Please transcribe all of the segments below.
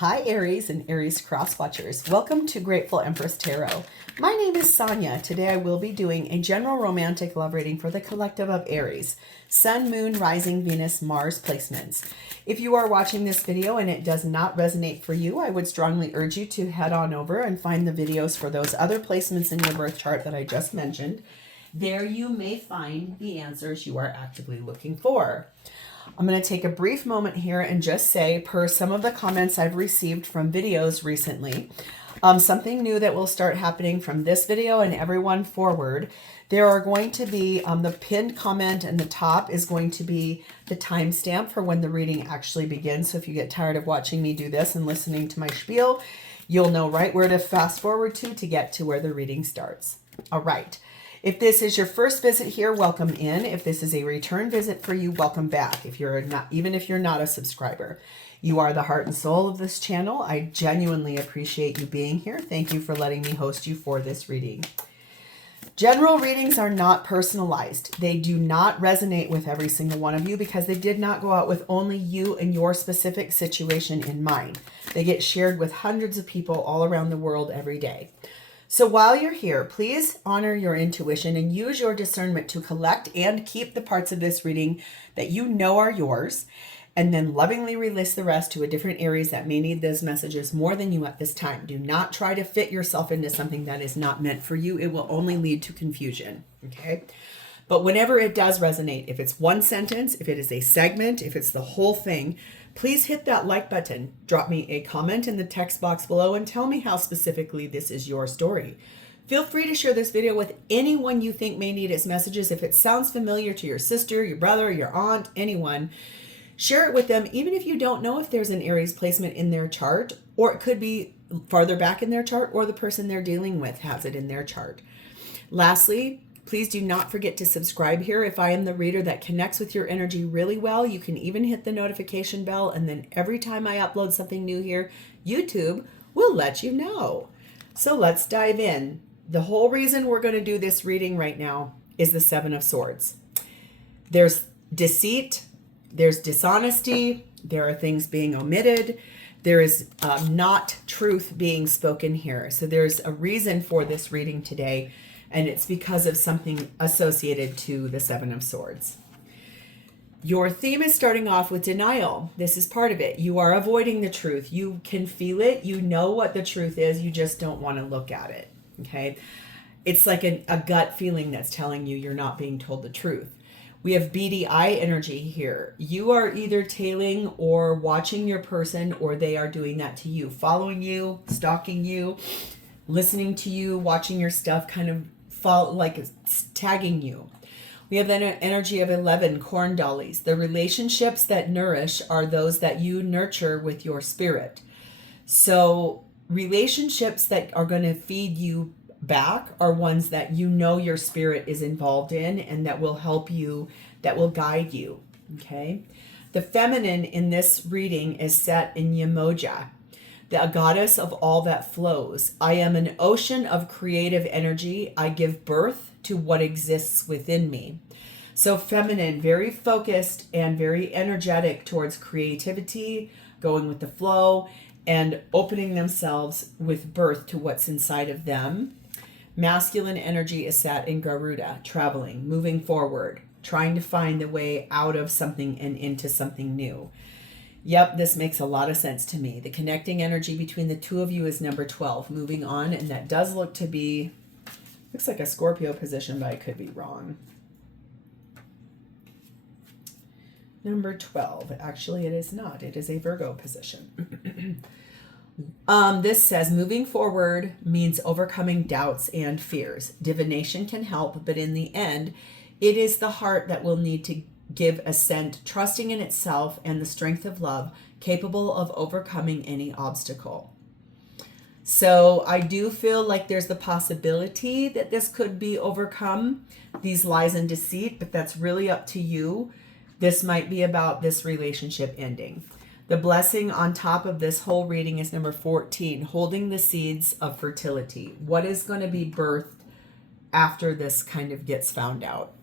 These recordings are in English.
Hi Aries and Aries cross watchers. Welcome to Grateful Empress Tarot. My name is Sonia. Today I will be doing a general romantic love reading for the collective of Aries, Sun, Moon, Rising, Venus, Mars placements. If you are watching this video and it does not resonate for you, I would strongly urge you to head on over and find the videos for those other placements in your birth chart that I just mentioned. There you may find the answers you are actively looking for. I'm going to take a brief moment here and just say, per some of the comments I've received from videos recently, something new that will start happening from this video and everyone forward. There are going to be, the pinned comment in the top is going to be the timestamp for when the reading actually begins. So if you get tired of watching me do this and listening to my spiel, you'll know right where to fast forward to get to where the reading starts. All right. If this is your first visit here, welcome in. If this is a return visit for you, welcome back. If you're not, even if you're not a subscriber, you are the heart and soul of this channel. I genuinely appreciate you being here. Thank you for letting me host you for this reading. General readings are not personalized. They do not resonate with every single one of you because they did not go out with only you and your specific situation in mind. They get shared with hundreds of people all around the world every day. So while you're here, please honor your intuition and use your discernment to collect and keep the parts of this reading that you know are yours, and then lovingly release the rest to a different Aries that may need those messages more than you at this time. Do not try to fit yourself into something that is not meant for you. It will only lead to confusion, okay? But whenever it does resonate, if it's one sentence, if it is a segment, if it's the whole thing, please hit that like button, drop me a comment in the text box below, and tell me how specifically this is your story. Feel free to share this video with anyone you think may need its messages. If it sounds familiar to your sister, your brother, your aunt, anyone, share it with them, even if you don't know if there's an Aries placement in their chart, or it could be farther back in their chart, or the person they're dealing with has it in their chart. Lastly, please do not forget to subscribe here. If I am the reader that connects with your energy really well, you can even hit the notification bell, and then every time I upload something new here, YouTube will let you know. So let's dive in. The whole reason we're going to do this reading right now is the Seven of Swords. There's deceit, there's dishonesty, there are things being omitted, there is not truth being spoken here. So there's a reason for this reading today, and it's because of something associated to the Seven of Swords. Your theme is starting off with denial. This is part of it. You are avoiding the truth. You can feel it. You know what the truth is. You just don't want to look at it. Okay? It's like a gut feeling that's telling you you're not being told the truth. We have beady eye energy here. You are either tailing or watching your person, or they are doing that to you, following you, stalking you, listening to you, watching your stuff, kind of like tagging you. We have the energy of 11, corn dollies. The relationships that nourish are those that you nurture with your spirit. So relationships that are going to feed you back are ones that you know your spirit is involved in and that will help you, that will guide you. Okay. The feminine in this reading is set in Yemoja, the goddess of all that flows. I am an ocean of creative energy. I give birth to what exists within me. So feminine, very focused and very energetic towards creativity, going with the flow, and opening themselves with birth to what's inside of them. Masculine energy is sat in Garuda, traveling, moving forward, trying to find the way out of something and into something new. Yep, this makes a lot of sense to me. The connecting energy between the two of you is number 12. Moving on, and that does look to be, looks like a Scorpio position, but I could be wrong. Number 12. Actually, it is not. It is a Virgo position. This says moving forward means overcoming doubts and fears. Divination can help, but in the end, it is the heart that will need to give assent, trusting in itself and the strength of love, capable of overcoming any obstacle. So I do feel like there's the possibility that this could be overcome, these lies and deceit, but that's really up to you. This might be about this relationship ending. The blessing on top of this whole reading is number 14, holding the seeds of fertility. What is going to be birthed after this kind of gets found out?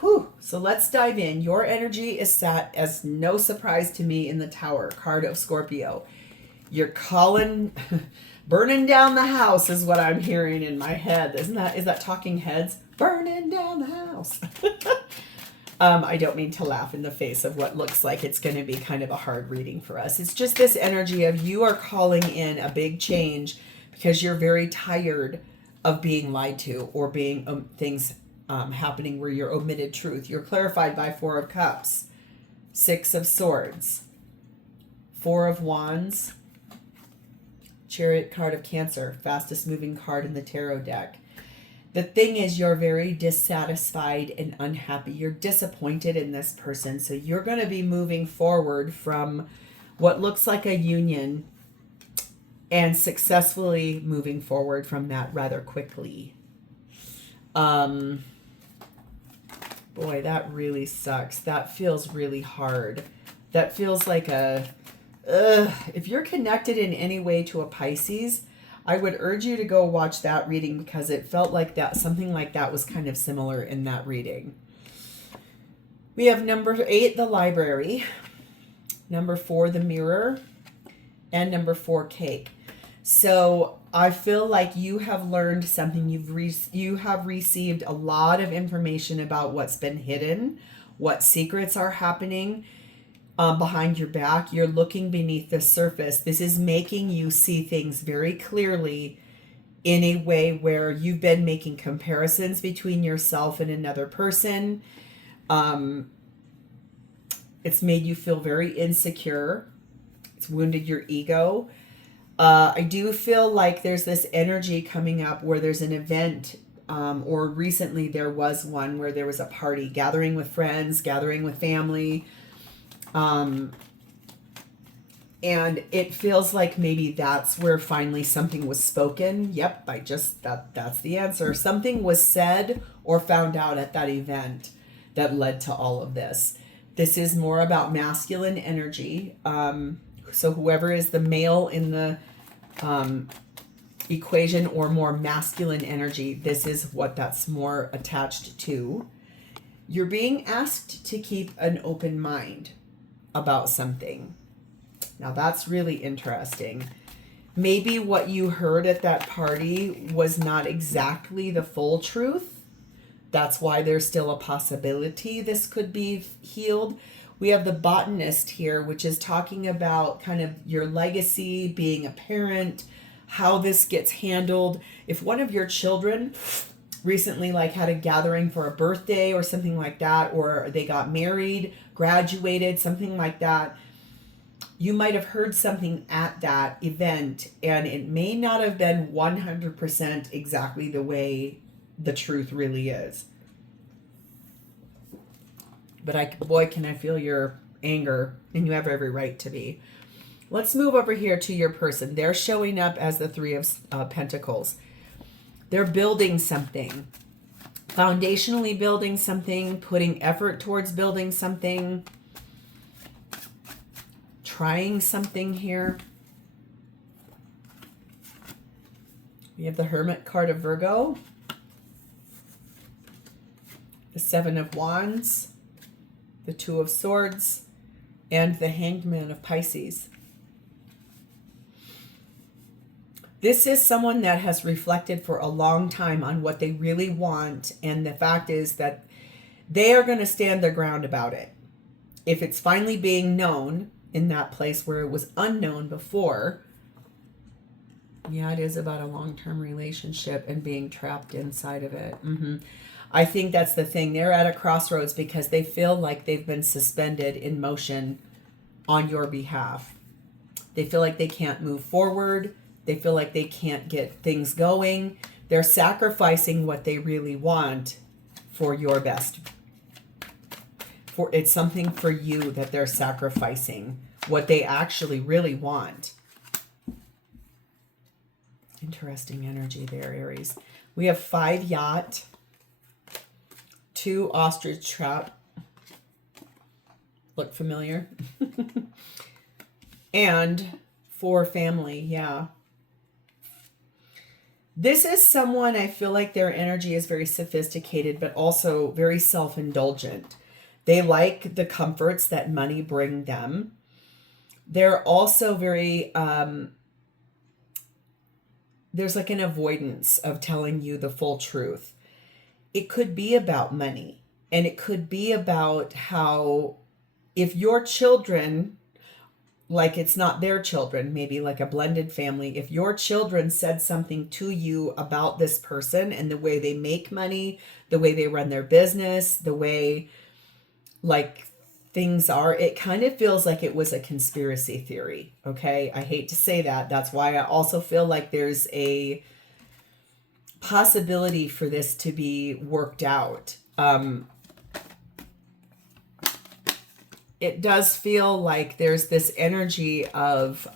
Whew. So let's dive in. Your energy is set as no surprise to me in the Tower, card of Scorpio. You're calling, burning down the house is what I'm hearing in my head. Is that Talking Heads? Burning down the house. I don't mean to laugh in the face of what looks like it's going to be kind of a hard reading for us. It's just this energy of you are calling in a big change because you're very tired of being lied to or being things happening where you're omitted truth. You're clarified by Four of Cups, Six of Swords, Four of Wands, Chariot card of Cancer, fastest moving card in the tarot deck. The thing is, you're very dissatisfied and unhappy. You're disappointed in this person. So you're going to be moving forward from what looks like a union and successfully moving forward from that rather quickly. Boy, that really sucks. That feels really hard. That feels like if you're connected in any way to a Pisces, I would urge you to go watch that reading because it felt like that something like that was kind of similar in that reading. We have number 8, the library, number 4, the mirror, and number 4, cake. So I feel like you have learned something. You have received a lot of information about what's been hidden, what secrets are happening behind your back. You're looking beneath the surface. This is making you see things very clearly in a way where you've been making comparisons between yourself and another person. It's made you feel very insecure. It's wounded your ego. I do feel like there's this energy coming up where there's an event, or recently there was one where there was a party, gathering with friends, gathering with family. And it feels like maybe that's where finally something was spoken. Yep, that's the answer. Something was said or found out at that event that led to all of this. This is more about masculine energy. So whoever is the male in the equation or more masculine energy, this is what that's more attached to. You're being asked to keep an open mind about something. Now that's really interesting. Maybe what you heard at that party was not exactly the full truth. That's why there's still a possibility this could be healed. We have the botanist here, which is talking about kind of your legacy, being a parent, how this gets handled. If one of your children recently had a gathering for a birthday or something like that, or they got married, graduated, something like that, you might have heard something at that event and it may not have been 100% exactly the way the truth really is. But boy, can I feel your anger, and you have every right to be. Let's move over here to your person. They're showing up as the Three of Pentacles. They're building something, foundationally building something, putting effort towards building something, trying something here. We have the Hermit card of Virgo, the Seven of Wands, the Two of Swords, and the Hanged Man of Pisces. This is someone that has reflected for a long time on what they really want, and the fact is that they are going to stand their ground about it. If it's finally being known in that place where it was unknown before, yeah, it is about a long-term relationship and being trapped inside of it. I think that's the thing. They're at a crossroads because they feel like they've been suspended in motion on your behalf. They feel like they can't move forward. They feel like they can't get things going. They're sacrificing what they really want for your best. It's something for you that they're sacrificing, what they actually really want. Interesting energy there, Aries. We have 5 yacht, 2 ostrich trap. Look familiar? And 4 family, yeah. This is someone, I feel like their energy is very sophisticated, but also very self-indulgent. They like the comforts that money bring them. They're also very, there's like an avoidance of telling you the full truth. It could be about money, and it could be about how if your children, like it's not their children, maybe like a blended family, if your children said something to you about this person and the way they make money, the way they run their business, the way like things are, it kind of feels like it was a conspiracy theory. Okay. I hate to say that. That's why I also feel like there's a possibility for this to be worked out. It does feel like there's this energy of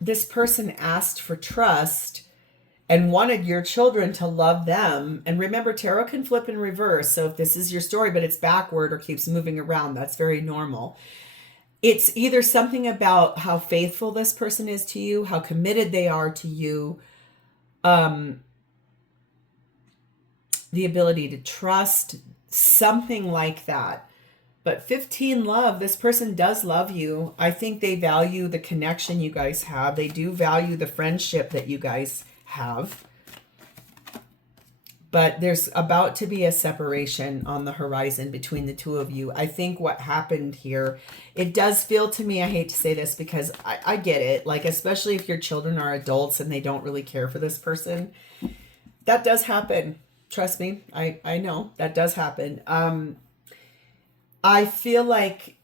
this person asked for trust and wanted your children to love them. And remember, tarot can flip in reverse. So if this is your story, but it's backward or keeps moving around, that's very normal. It's either something about how faithful this person is to you, how committed they are to you, the ability to trust, something like that. But 15 love, this person does love you. I think they value the connection you guys have. They do value the friendship that you guys have. But there's about to be a separation on the horizon between the two of you. I think what happened here, it does feel to me, I hate to say this because I get it, like especially if your children are adults and they don't really care for this person. That does happen. Trust me, I know that does happen. I feel like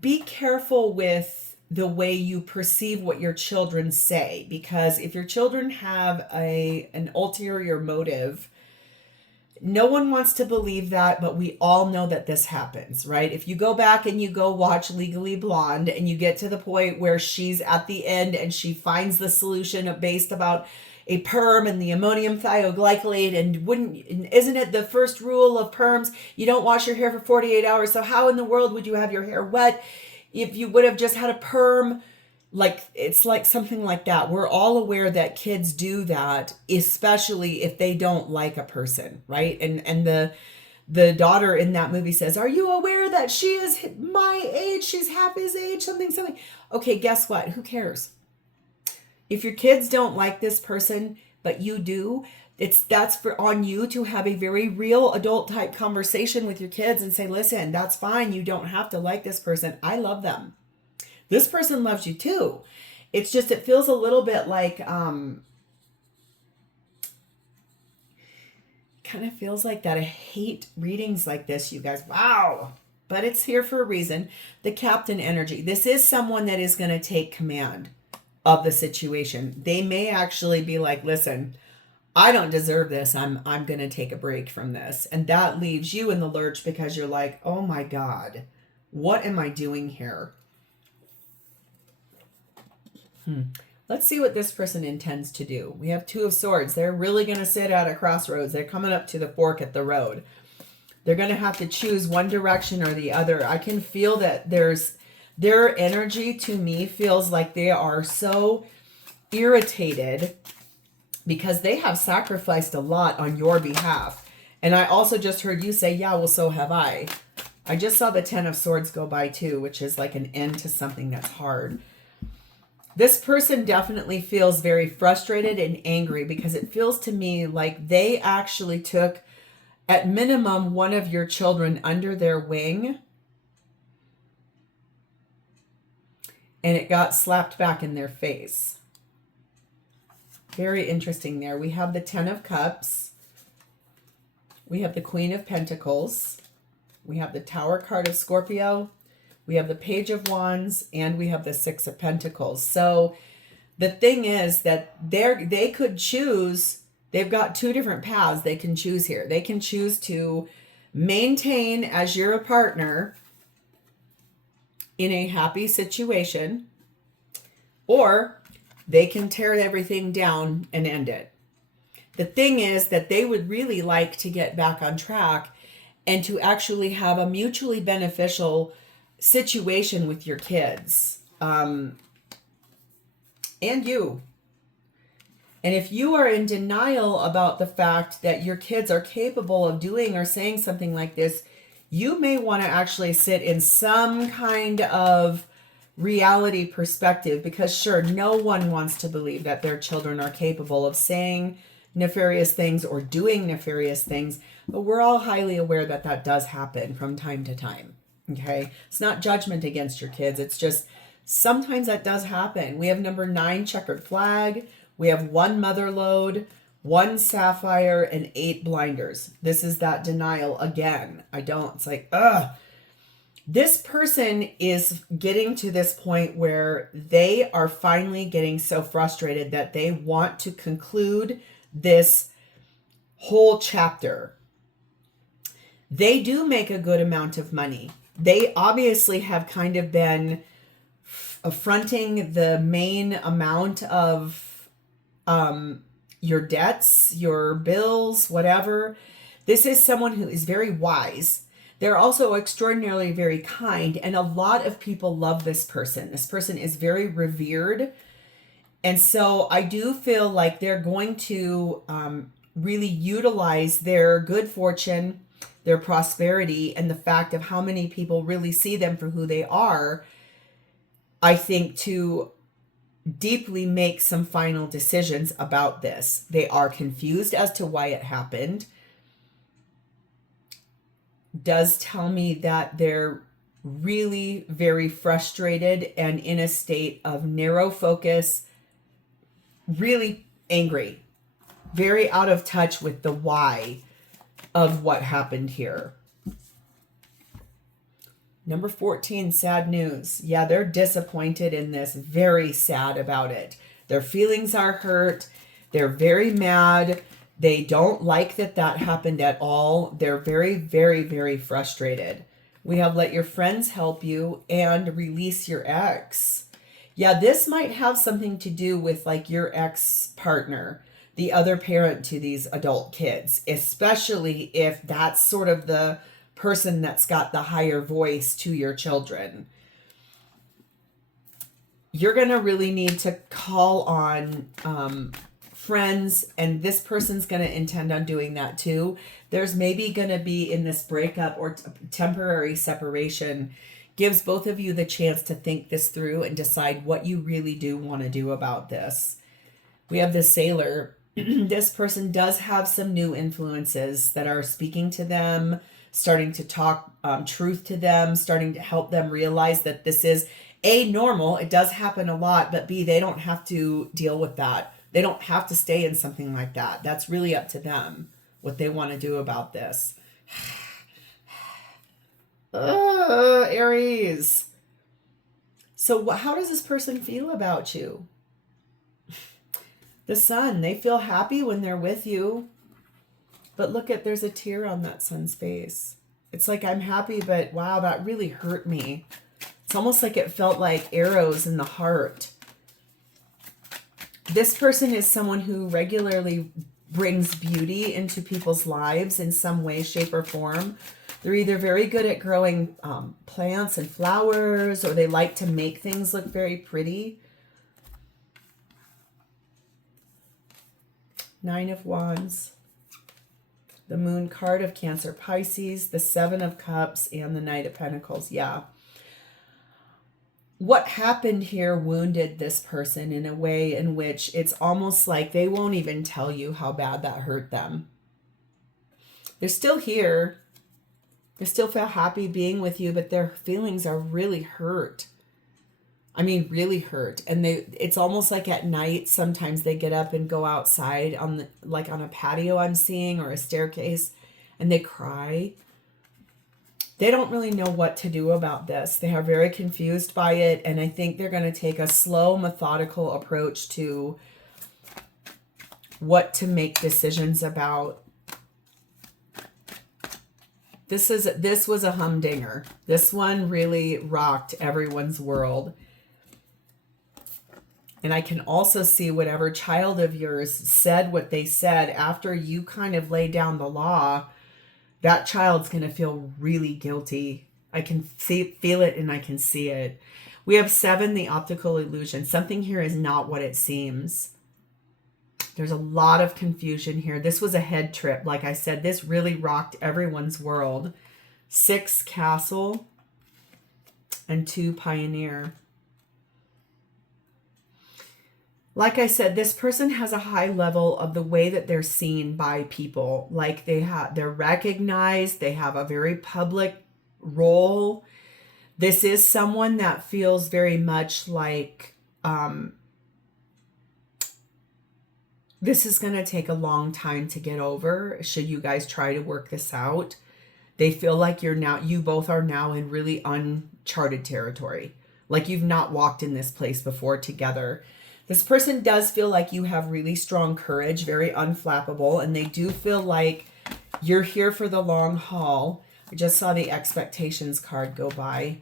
be careful with the way you perceive what your children say, because if your children have an ulterior motive, no one wants to believe that, but we all know that this happens, right? If you go back and you go watch Legally Blonde and you get to the point where she's at the end and she finds the solution based about a perm and the ammonium thioglycolate, and isn't it the first rule of perms? You don't wash your hair for 48 hours. So how in the world would you have your hair wet if you would have just had a perm? Like, it's like something like that. We're all aware that kids do that, especially if they don't like a person, right? And the daughter in that movie says, "Are you aware that she is my age? She's half his age, something. Okay, guess what? Who cares? If your kids don't like this person, but you do, that's on you to have a very real adult type conversation with your kids and say, listen, that's fine. You don't have to like this person. I love them. This person loves you too. It's just, it feels a little bit like, kind of feels like that. I hate readings like this, you guys. Wow. But it's here for a reason. The captain energy. This is someone that is going to take command of the situation. They may actually be like, listen, I don't deserve this. I'm going to take a break from this. And that leaves you in the lurch because you're like, oh my God, what am I doing here? Let's see what this person intends to do. We have Two of Swords. They're really going to sit at a crossroads. They're coming up to the fork at the road. They're going to have to choose one direction or the other. I can feel that their energy to me feels like they are so irritated because they have sacrificed a lot on your behalf. And I also just heard you say, yeah, well, so have I. I just saw the 10 of Swords go by too, which is like an end to something that's hard. This person definitely feels very frustrated and angry because it feels to me like they actually took, at minimum, one of your children under their wing and it got slapped back in their face. Very interesting there. We have the 10 of Cups. We have the Queen of Pentacles. We have the Tower card of Scorpio. We have the Page of Wands, and we have the Six of Pentacles. So the thing is that they could choose, they've got two different paths they can choose here. They can choose to maintain as your partner in a happy situation, or they can tear everything down and end it. The thing is that they would really like to get back on track and to actually have a mutually beneficial situation with your kids, and you. And if you are in denial about the fact that your kids are capable of doing or saying something like this, you may want to actually sit in some kind of reality perspective, because sure, no one wants to believe that their children are capable of saying nefarious things or doing nefarious things, but we're all highly aware that that does happen from time to time. Okay, it's not judgment against your kids, it's just sometimes that does happen. We have number 9 checkered flag, we have 1 mother lode, 1 sapphire, and 8 blinders. This is that denial again. It's like, ugh. This person is getting to this point where they are finally getting so frustrated that they want to conclude this whole chapter. They do make a good amount of money. They obviously have kind of been affronting the main amount of your debts, your bills, whatever. This is someone who is very wise. They're also extraordinarily very kind, and a lot of people love this person. This person is very revered. And so I do feel like they're going to really utilize their good fortune, their prosperity, and the fact of how many people really see them for who they are, I think, to deeply make some final decisions about this. They are confused as to why it happened. Does tell me that they're really very frustrated and in a state of narrow focus, really angry, very out of touch with the why of what happened here. Number 14, sad news. Yeah, they're disappointed in this, very sad about it. Their feelings are hurt. They're very mad. They don't like that happened at all. They're very, very, very frustrated. We have let your friends help you and release your ex. Yeah, this might have something to do with like your ex-partner, the other parent to these adult kids, especially if that's sort of the person that's got the higher voice to your children. You're going to really need to call on friends, and this person's going to intend on doing that too. There's maybe going to be in this breakup or temporary separation, gives both of you the chance to think this through and decide what you really do want to do about this. We have the sailor. This person does have some new influences that are speaking to them, starting to talk truth to them, starting to help them realize that this is A, normal. It does happen a lot, but B, they don't have to deal with that. They don't have to stay in something like that. That's really up to them, what they want to do about this. Aries. So how does this person feel about you? The sun, they feel happy when they're with you. But look at, there's a tear on that sun's face. It's like, I'm happy, but wow, that really hurt me. It's almost like it felt like arrows in the heart. This person is someone who regularly brings beauty into people's lives in some way, shape, or form. They're either very good at growing plants and flowers, or they like to make things look very pretty. 9 of Wands. The Moon card of Cancer, Pisces, the 7 of Cups, and the Knight of Pentacles. Yeah. What happened here wounded this person in a way in which it's almost like they won't even tell you how bad that hurt them. They're still here. They still feel happy being with you, but their feelings are really hurt. I mean, really hurt. And it's almost like at night, sometimes they get up and go outside on on a patio I'm seeing, or a staircase, and they cry. They don't really know what to do about this. They are very confused by it, and I think they're going to take a slow, methodical approach to what to make decisions about. This was a humdinger. This one really rocked everyone's world. And I can also see whatever child of yours said what they said after you kind of laid down the law, that child's going to feel really guilty. I can feel it, and I can see it. We have 7, the optical illusion. Something here is not what it seems. There's a lot of confusion here. This was a head trip. Like I said, this really rocked everyone's world. 6 Castle, and 2 Pioneer. Like I said, this person has a high level of the way that they're seen by people. Like they're recognized, they have a very public role. This is someone that feels very much like this is going to take a long time to get over should you guys try to work this out. They feel like you both are now in really uncharted territory. Like you've not walked in this place before together. This person does feel like you have really strong courage, very unflappable, and they do feel like you're here for the long haul. I just saw the expectations card go by.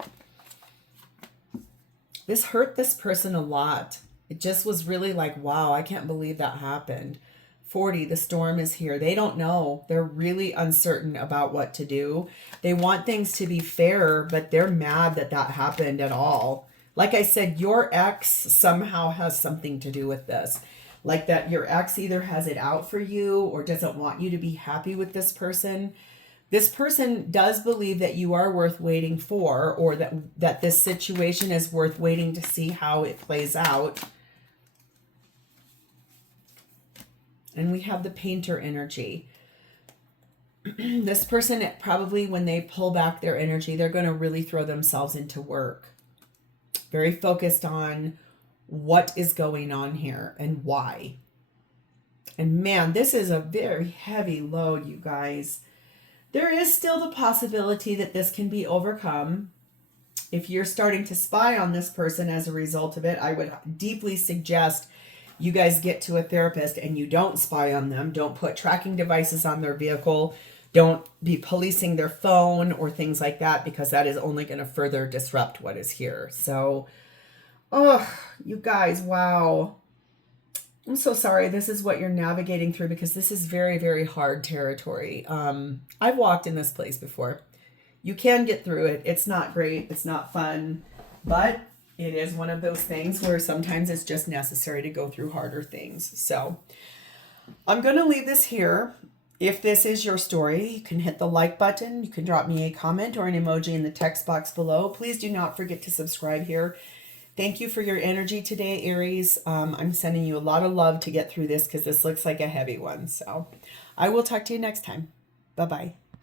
This hurt this person a lot. It just was really like, wow, I can't believe that happened. 40, the storm is here. They don't know. They're really uncertain about what to do. They want things to be fair, but they're mad that that happened at all. Like I said, your ex somehow has something to do with this. Like that your ex either has it out for you or doesn't want you to be happy with this person. This person does believe that you are worth waiting for, or that this situation is worth waiting to see how it plays out. And we have the painter energy. This person probably, when they pull back their energy, they're going to really throw themselves into work. Very focused on what is going on here and why. And man, this is a very heavy load, you guys. There is still the possibility that this can be overcome. If you're starting to spy on this person as a result of it, I would deeply suggest you guys get to a therapist and you don't spy on them. Don't put tracking devices on their vehicle. Don't be policing their phone or things like that, because that is only going to further disrupt what is here. So, oh, you guys, wow. I'm so sorry. This is what you're navigating through, because this is very, very hard territory. I've walked in this place before. You can get through it. It's not great. It's not fun, but it is one of those things where sometimes it's just necessary to go through harder things. So I'm going to leave this here. If this is your story, you can hit the like button. You can drop me a comment or an emoji in the text box below. Please do not forget to subscribe here. Thank you for your energy today, Aries. I'm sending you a lot of love to get through this, because this looks like a heavy one. So I will talk to you next time. Bye-bye.